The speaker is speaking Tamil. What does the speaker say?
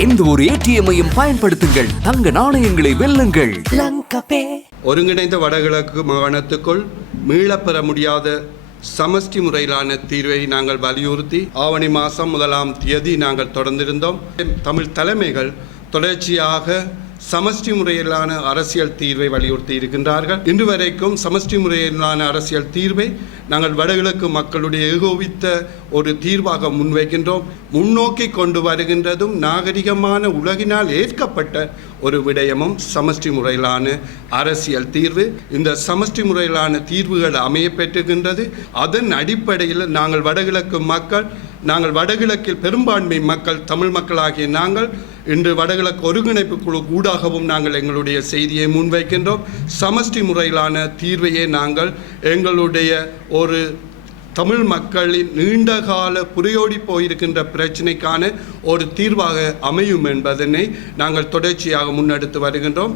எந்த ஒரு ஏடிஎம்மையும் பயன்படுத்துங்கள். தங்க நாணயங்களை வெல்லுங்கள். ஒருங்கிணைந்த வடகிழக்கு மாகாணத்துக்குள் மீளப்பெற முடியாத சமஷ்டி முறையிலான தீர்வை நாங்கள் வலியுறுத்தி ஆவணி மாதம் முதலாம் தேதி நாங்கள் தொடர்ந்திருந்தோம். தமிழ் தலைமைகள் தொடர்ச்சியாக சமஷ்டி முறையிலான அரசியல் தீர்வை வலியுறுத்தி இருக்கின்றார்கள். இன்று வரைக்கும் சமஷ்டி முறையிலான அரசியல் தீர்வை நாங்கள் வடகிழக்கு மக்களுடைய ஏகோபித்த ஒரு தீர்வாக முன்வைக்கின்றோம். முன்னோக்கி கொண்டு வருகின்றதும் நாகரிகமான உலகினால் ஏற்கப்பட்ட ஒரு விடயமும் சமஷ்டி முறையிலான அரசியல் தீர்வு. இந்த சமஷ்டி முறையிலான தீர்வுகள் அமைய பெற்றுகின்றது. அதன் அடிப்படையில் நாங்கள் வடகிழக்கு மக்கள் நாங்கள் வடகிழக்கில் பெரும்பான்மை மக்கள் தமிழ் மக்களாகிய நாங்கள் இன்று வடகிழக்கு ஒருங்கிணைப்பு குழு ஊடாகவும் நாங்கள் எங்களுடைய செய்தியை முன்வைக்கின்றோம். சமஷ்டி முறையிலான தீர்வையே நாங்கள் எங்களுடைய ஒரு தமிழ் மக்களின் நீண்டகால புரையோடி போயிருக்கின்ற பிரச்சினைக்கான ஒரு தீர்வாக அமையும் என்பதனை நாங்கள் தொடர்ச்சியாக முன்னெடுத்து வருகின்றோம்.